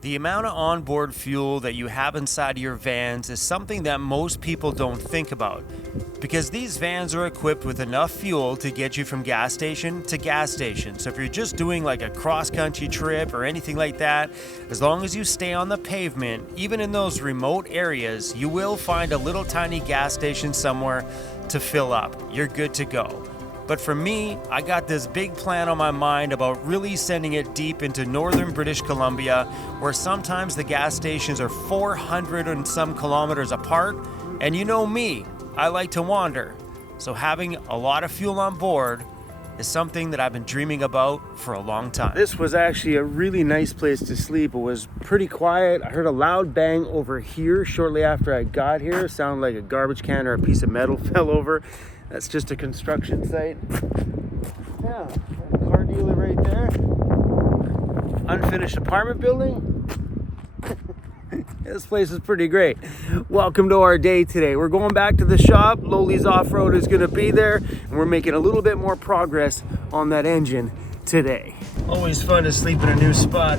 The amount of onboard fuel that you have inside of your vans is something that most people don't think about, because these vans are equipped with enough fuel to get you from gas station to gas station. So if you're just doing like a cross-country trip or anything like that, as long as you stay on the pavement, even in those remote areas, you will find a little tiny gas station somewhere to fill up. You're good to go. But for me, I got this big plan on my mind about really sending it deep into northern British Columbia, where sometimes the gas stations are 400 and some kilometers apart. And you know me, I like to wander. So having a lot of fuel on board is something that I've been dreaming about for a long time. This was actually a really nice place to sleep. It was pretty quiet. I heard a loud bang over here shortly after I got here. It sounded like a garbage can or a piece of metal fell over. That's just a construction site. Yeah, car dealer right there. Unfinished apartment building. This place is pretty great. Welcome to our day today. We're going back to the shop. Loli's Off-Road is going to be there, and we're making a little bit more progress on that engine today. Always fun to sleep in a new spot.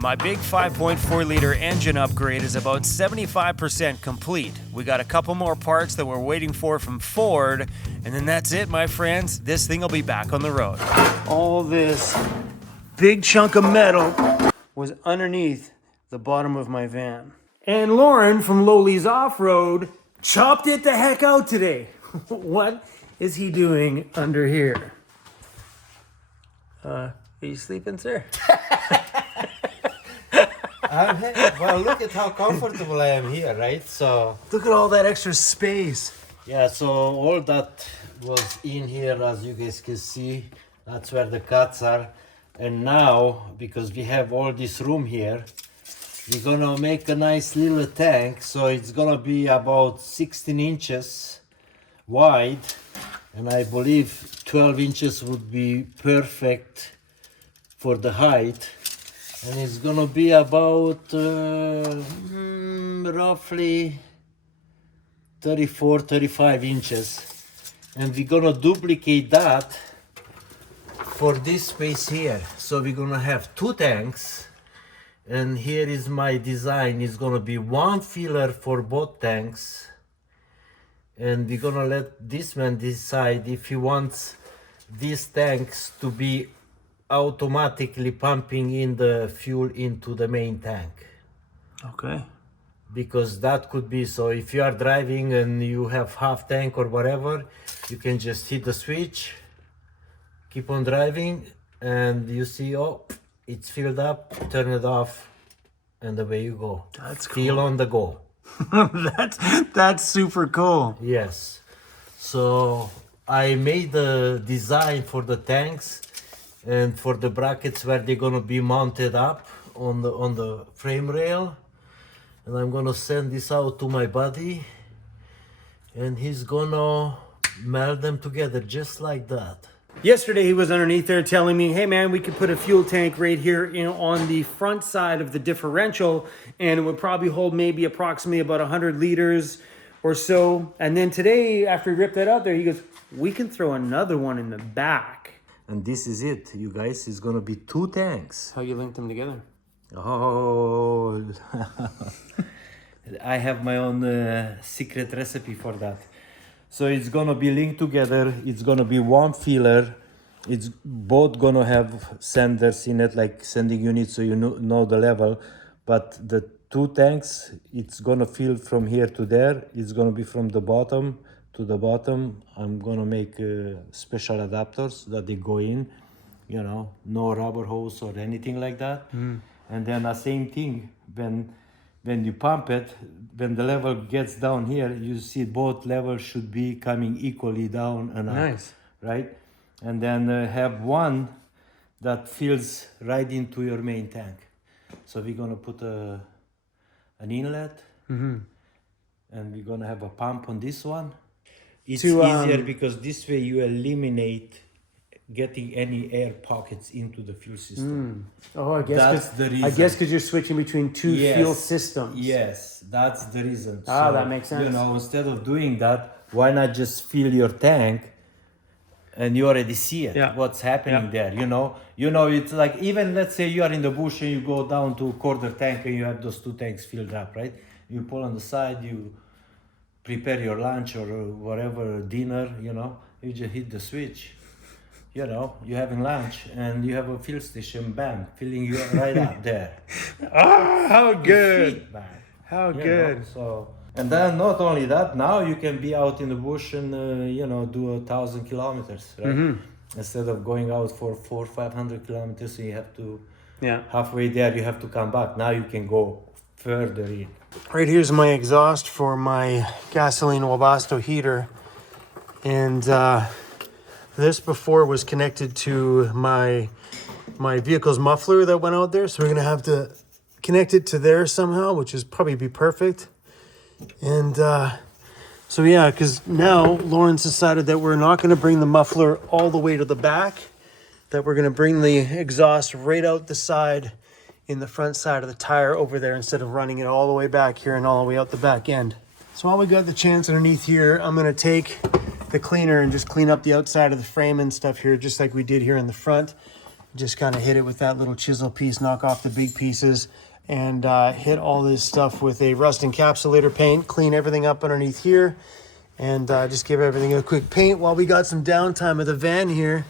My big 5.4 liter engine upgrade is about 75% complete. We got a couple more parts that we're waiting for from Ford, and then that's it, my friends. This thing will be back on the road. All this big chunk of metal was underneath the bottom of my van. And Lauren from Loli's Off-Road chopped it the heck out today. What is he doing under here? Are you sleeping, sir? Well, look at how comfortable I am here, right? So, Look at all that extra space. yeah, so all that was in here, as you guys can see. That's where the cuts are. And now, because we have all this room here, we're gonna make a nice little tank. So it's gonna be about 16 inches wide. And I believe 12 inches would be perfect for the height. And it's gonna be about roughly 34-35 inches, and we're gonna duplicate that for this space here. So we're gonna have two tanks, and here is my design. It's gonna be one filler for both tanks, and we're gonna let this man decide if he wants these tanks to be automatically pumping in the fuel into the main tank, Okay. because that could be, so if you are driving and you have half tank or whatever, you can just hit the switch, keep on driving, and you see, oh, it's filled up, turn it off, and away you go. That's Still cool. on the go. That's super cool. Yes. So I made the design for the tanks and for the brackets where they're gonna be mounted up on the frame rail, and I'm gonna send this out to my buddy, and he's gonna meld them together just like that. Yesterday he was underneath there telling me, hey man, we could put a fuel tank right here, on the front side of the differential, and it would probably hold maybe approximately about 100 liters or so. And then today, after he ripped that out there, he goes, we can throw another one in the back. And this is it, you guys. It's gonna be two tanks. How you linked them together? Oh, I have my own secret recipe for that. So it's gonna be linked together. It's gonna be one filler. It's both gonna have senders in it, like sending units, so you know the level. But the two tanks, it's gonna fill from here to there. It's gonna be from the bottom to the bottom. I'm gonna make special adapters that they go in, no rubber hose or anything like that. And then the same thing, when you pump it, when the level gets down here, you see both levels should be coming equally down and up. Nice. Right? And then have one that fills right into your main tank. So we're gonna put an inlet, and we're gonna have a pump on this one. It's easier because this way you eliminate getting any air pockets into the fuel system. Oh, I guess That's the reason. I guess because you're switching between two fuel systems. Yes, that's the reason. Ah, that makes sense. You know, instead of doing that, why not just fill your tank and you already see it, Yeah. what's happening Yeah. there, you know? It's like, even let's say you are in the bush and you go down to a quarter tank and you have those two tanks filled up, right? You pull on the side, you prepare your lunch or whatever, dinner, you know, you just hit the switch. You know, you're having lunch and you have a fuel station, bam, filling you right up there. Ah, how good. Feet, man. How You good. know, so, and then not only that, now you can be out in the bush and do 1,000 kilometers, right? Instead of going out for 400-500 kilometers, and you have to Yeah. halfway there you have to come back. Now you can go further in. Right here's my exhaust for my gasoline Webasto heater, and this before was connected to my vehicle's muffler that went out there, so we're gonna have to connect it to there somehow, which is probably be perfect. And so yeah, because now Lawrence decided that we're not gonna bring the muffler all the way to the back, that we're gonna bring the exhaust right out the side in the front side of the tire over there instead of running it all the way back here and all the way out the back end. So while we got the chance underneath here, I'm gonna take the cleaner and just clean up the outside of the frame and stuff here, just like we did here in the front. Just kind of hit it with that little chisel piece, knock off the big pieces, and hit all this stuff with a rust encapsulator paint, clean everything up underneath here, and just give everything a quick paint while we got some downtime of the van here.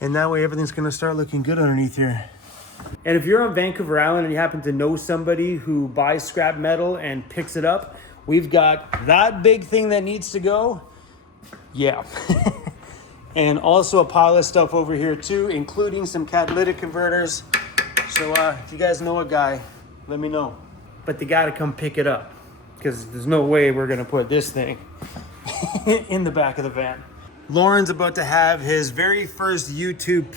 And that way everything's gonna start looking good underneath here. And if you're on Vancouver Island and you happen to know somebody who buys scrap metal and picks it up, we've got that big thing that needs to go. Yeah. And also a pile of stuff over here too, including some catalytic converters. So if you guys know a guy, let me know. But they gotta come pick it up, because there's no way we're gonna put this thing in the back of the van. Lauren's about to have his very first YouTube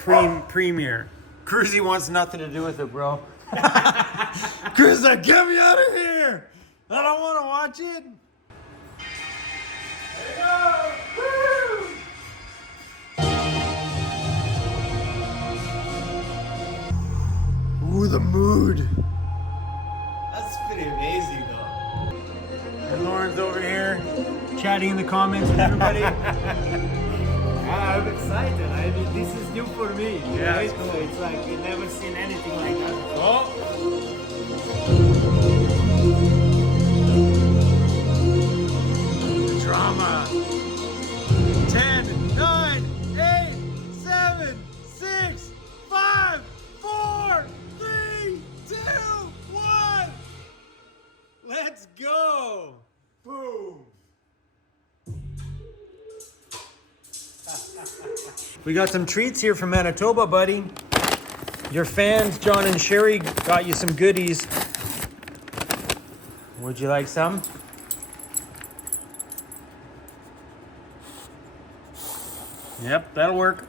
premiere. Cruzy wants nothing to do with it, bro. Cruz, like, get me out of here! I don't want to watch it. There you go! Woo! Ooh, the mood. That's pretty amazing though. And Lauren's over here chatting in the comments with everybody. I'm excited. I mean, this is new for me. Yeah, right? it's cool. So it's like you've never seen anything like that. Oh. Drama. 10, 9, 8, 7, 6, 5, 4, 3, 2, 1. Let's go. Boom. We got some treats here from Manitoba, buddy. Your fans, John and Sherry, got you some goodies. Would you like some? Yep, that'll work.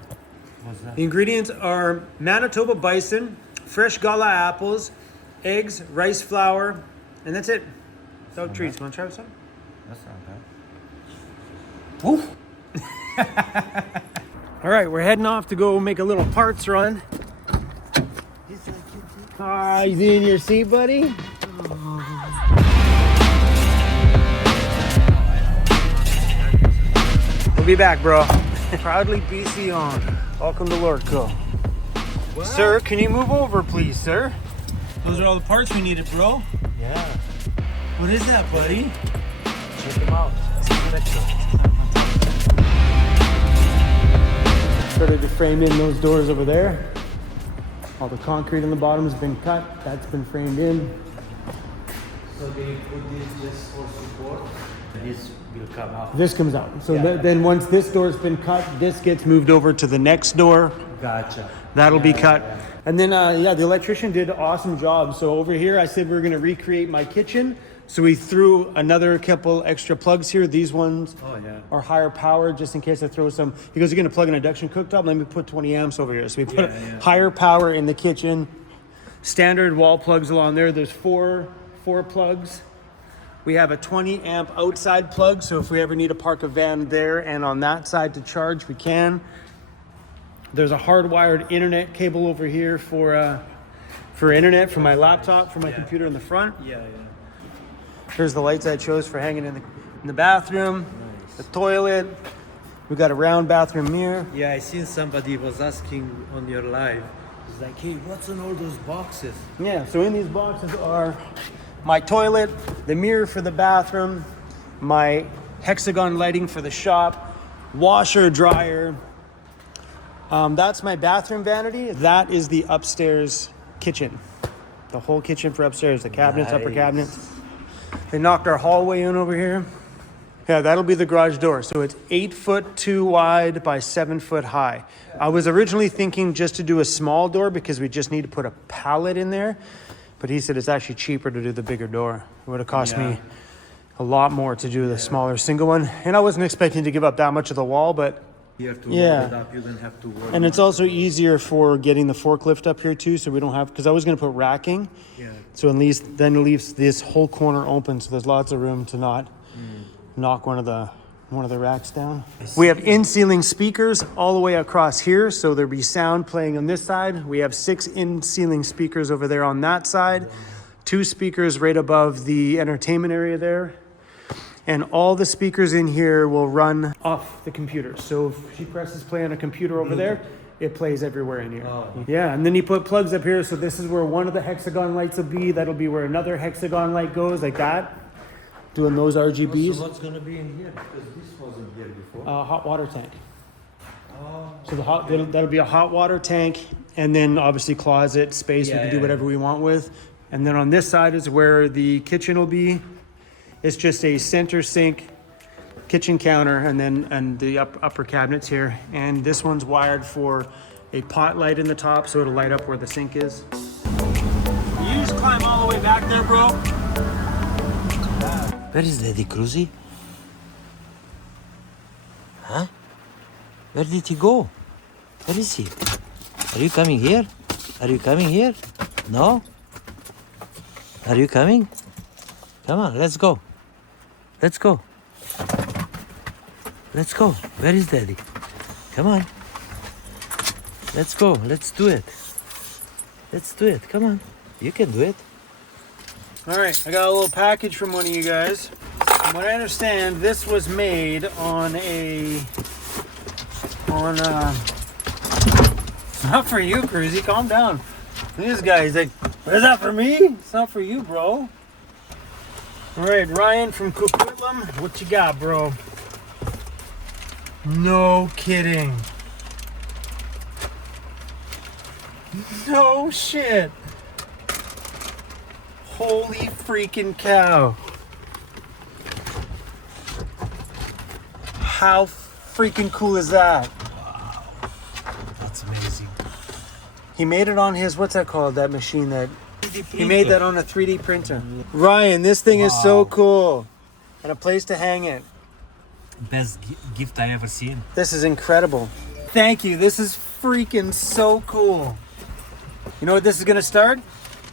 What's that? The ingredients are Manitoba bison, fresh gala apples, eggs, rice flour, and that's it. Without treats. Want to try some? That's not bad. Woof. All right, we're heading off to go make a little parts run. Ah, you in your seat, buddy? We'll be back, bro. Proudly BC on. Welcome to Lordco. Sir, can you move over, please, sir? Those are all the parts we needed, bro. Yeah. What is that, buddy? Check them out. Started to frame in those doors over there. All the concrete on the bottom has been cut. That's been framed in. So they put this just for support. This will come out. This comes out. So Yeah. then once this door's been cut, this gets moved over to the next door. Gotcha. That'll be cut. Yeah. And then, the electrician did an awesome job. So over here, I said we were going to recreate my kitchen. So we threw another couple extra plugs here. These ones are higher power, just in case I throw some. He goes, you're going to plug an induction cooktop? Let me put 20 amps over here. So we put higher power in the kitchen. Standard wall plugs along there. There's four plugs. We have a 20 amp outside plug. So if we ever need to park a van there and on that side to charge, we can. There's a hardwired internet cable over here for internet for my laptop, for my computer in the front. Yeah. Here's the lights I chose for hanging in the bathroom, the toilet. We got a round bathroom mirror. Yeah, I seen somebody was asking on your live. It's like, hey, what's in all those boxes? Yeah, so in these boxes are my toilet, the mirror for the bathroom, my hexagon lighting for the shop, washer, dryer. That's my bathroom vanity. That is the upstairs kitchen. The whole kitchen for upstairs, the cabinets, upper cabinets. They knocked our hallway in over here. Yeah, that'll be the garage door. So it's 8'2" wide by 7 foot high. I was originally thinking just to do a small door because we just need to put a pallet in there. But he said it's actually cheaper to do the bigger door. It would have cost me a lot more to do the smaller single one. And I wasn't expecting to give up that much of the wall, but You have to load it up, you don't have to worry. and it's also easier for getting the forklift up here too, so we don't have, because I was going to put racking. Yeah. So at least then it leaves this whole corner open, so there's lots of room to not knock one of the racks down. We have in-ceiling speakers all the way across here, so there'll be sound playing on this side. We have 6 in-ceiling speakers over there on that side, 2 speakers right above the entertainment area there. And all the speakers in here will run off the computer. So if she presses play on a computer over there, it plays everywhere in here. Oh. Yeah, and then you put plugs up here. So this is where one of the hexagon lights will be. That'll be where another hexagon light goes, like that. Doing those RGBs. So what's gonna be in here? Because this wasn't here before. Hot water tank. Oh. So that'll be a hot water tank, and then obviously closet space. We Yeah, can do yeah, whatever we want with. And then on this side is where the kitchen will be. It's just a center sink, kitchen counter, and the upper cabinets here. And this one's wired for a pot light in the top, so it'll light up where the sink is. You just climb all the way back there, bro. Where is Daddy Cruzy? Huh? Where did he go? Where is he? Are you coming here? Are you coming here? No? Are you coming? Come on, let's go. Let's go. Let's go. Where is Daddy? Come on. Let's go. Let's do it. Let's do it. Come on. You can do it. All right, I got a little package from one of you guys. From what I understand, this was made on not for you, Cruzy, calm down. This guy's like, is that for me? It's not for you, bro. All right, Ryan from Coquitlam, what you got, bro? No kidding. No shit. Holy freaking cow. How freaking cool is that? Wow. That's amazing. He made it on his, what's that called? That machine that, he made that on a 3D printer. Ryan, this thing is so cool. And a place to hang it. Best gift I ever seen. This is incredible. Thank you. This is freaking so cool. You know what this is going to start?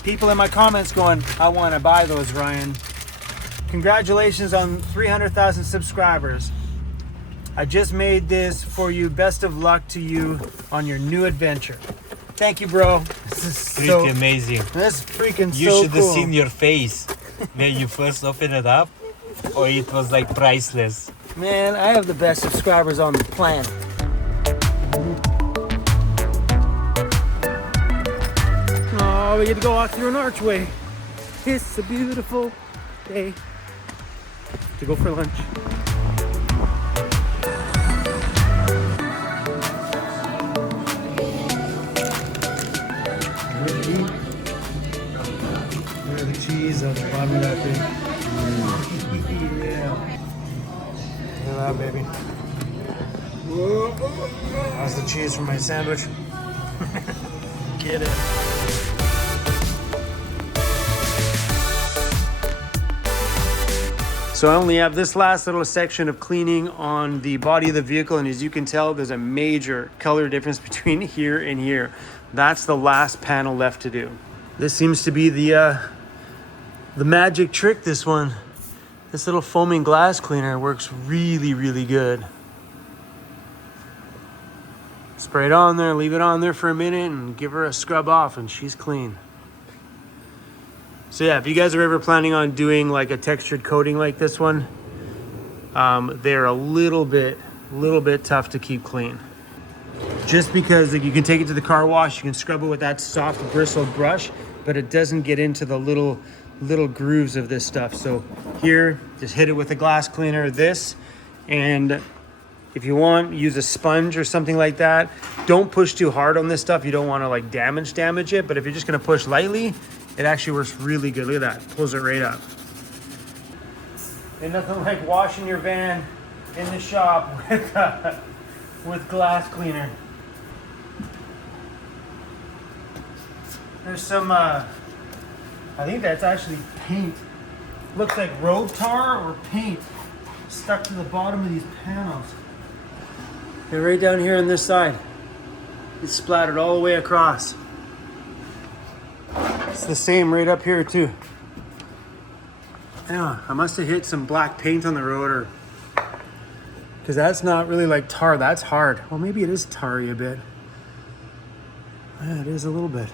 People in my comments going, I want to buy those, Ryan. Congratulations on 300,000 subscribers. I just made this for you. Best of luck to you on your new adventure. Thank you, bro. This is Pretty amazing. This is freaking You so should cool. have seen your face when you first opened it up, or it was like priceless. Man, I have the best subscribers on the planet. Oh, we get to go out through an archway. It's a beautiful day to go for lunch. Look at the cheese on the bottom of that thing. Yeah. Look at that, baby. How's the cheese for my sandwich? Get it. So I only have this last little section of cleaning on the body of the vehicle, and as you can tell, there's a major color difference between here and here. That's the last panel left to do. This seems to be the magic trick, this one. This little foaming glass cleaner works really, really good. Spray it on there, leave it on there for a minute, and give her a scrub off, and she's clean. So yeah, if you guys are ever planning on doing like a textured coating like this one, they're a little bit tough to keep clean. Just because like, you can take it to the car wash, you can scrub it with that soft bristled brush, but it doesn't get into the little grooves of this stuff. So here, just hit it with a glass cleaner, this, and if you want, use a sponge or something like that. Don't push too hard on this stuff. You don't want to like damage it, but if you're just gonna push lightly, it actually works really good. Look at that, pulls it right up. And nothing like washing your van in the shop with glass cleaner. There's some, I think that's actually paint. Looks like road tar or paint stuck to the bottom of these panels. And right down here on this side, it's splattered all the way across. It's the same right up here too. Yeah, I must have hit some black paint on the road, or because that's not really like tar, that's hard. Well, maybe it is tarry a bit. Yeah, it is a little bit.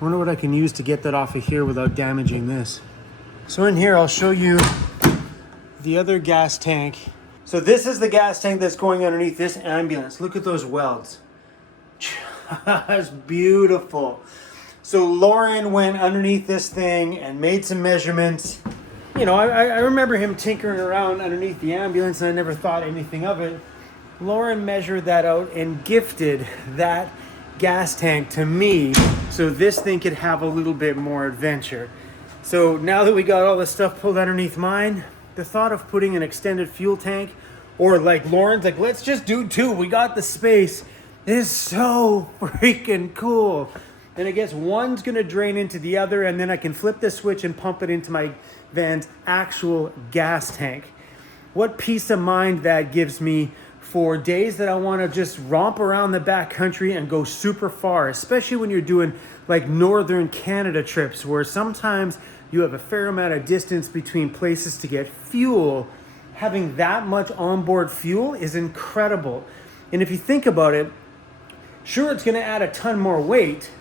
I wonder what I can use to get that off of here without damaging this. So in here, I'll show you the other gas tank. So this is the gas tank that's going underneath this ambulance. Look at those welds. That's beautiful. So Lauren went underneath this thing and made some measurements. You know, I remember him tinkering around underneath the ambulance and I never thought anything of it. Lauren measured that out and gifted that gas tank to me so this thing could have a little bit more adventure. So now that we got all this stuff pulled underneath mine, the thought of putting an extended fuel tank, or like Lauren's like, let's just do two, we got the space, is so freaking cool. And I guess one's gonna drain into the other, and then I can flip the switch and pump it into my van's actual gas tank. What peace of mind that gives me for days that I wanna just romp around the backcountry and go super far, especially when you're doing like northern Canada trips, where sometimes you have a fair amount of distance between places to get fuel. Having that much onboard fuel is incredible. And if you think about it, sure, it's gonna add a ton more weight,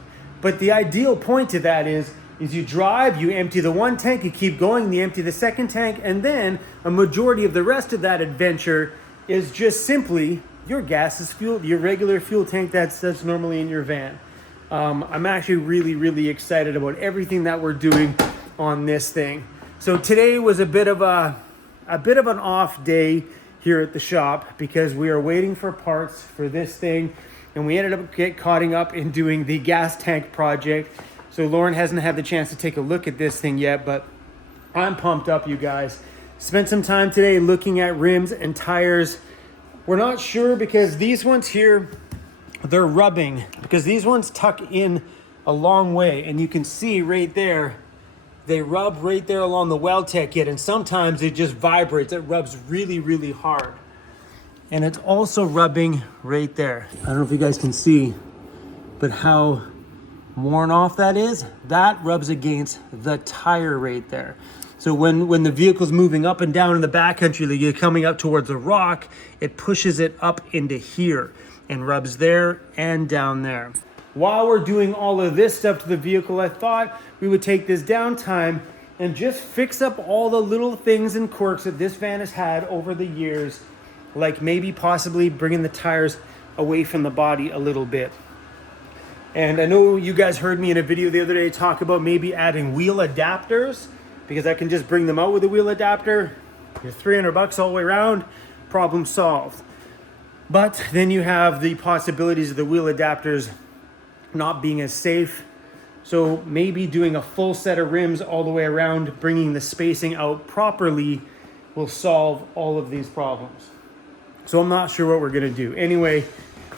but the ideal point to that is you drive, you empty the one tank, you keep going, you empty the second tank, and then a majority of the rest of that adventure is just simply your gas is fuel, your regular fuel tank that's normally in your van. I'm actually really excited about everything that we're doing on this thing. So today was a bit of an off day here at the shop because we are waiting for parts for this thing, and we ended up caught up in doing the gas tank project. So Lauren hasn't had the chance to take a look at this thing yet, but I'm pumped up, you guys. Spent some time today looking at rims and tires. We're not sure because these ones here, they're rubbing because these ones tuck in a long way, and you can see right there, they rub right there along the weld tech kit, and sometimes it just vibrates. It rubs really hard. And it's also rubbing right there. I don't know if you guys can see, but how worn off that is. That rubs against the tire right there. So when the vehicle's moving up and down in the backcountry, like you're coming up towards a rock, it pushes it up into here and rubs there and down there. While we're doing all of this stuff to the vehicle, I thought we would take this downtime and just fix up all the little things and quirks that this van has had over the years, like maybe possibly bringing the tires away from the body a little bit. And I know you guys heard me in a video the other day talk about maybe adding wheel adapters, because I can just bring them out with a wheel adapter. You're $300 all the way around, problem solved. But then you have the possibilities of the wheel adapters not being as safe. So maybe doing a full set of rims all the way around, bringing the spacing out properly, will solve all of these problems. So I'm not sure what we're gonna do. Anyway,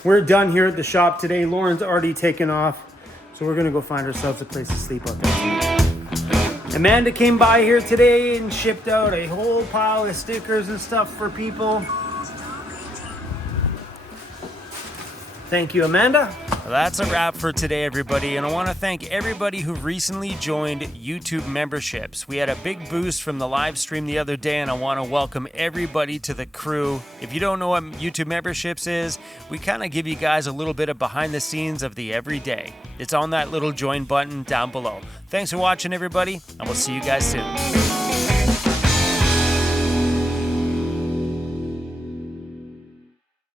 we're done here at the shop today. Lauren's already taken off. So we're gonna go find ourselves a place to sleep out there. Amanda came by here today and shipped out a whole pile of stickers and stuff for people. Thank you, Amanda. Well, that's a wrap for today, everybody, and I want to thank everybody who recently joined YouTube memberships. We had a big boost from the live stream the other day, and I want to welcome everybody to the crew. If you don't know what YouTube memberships is, we kind of give you guys a little bit of behind the scenes of the everyday. It's on that little join button down below. Thanks for watching, everybody, and we'll see you guys soon.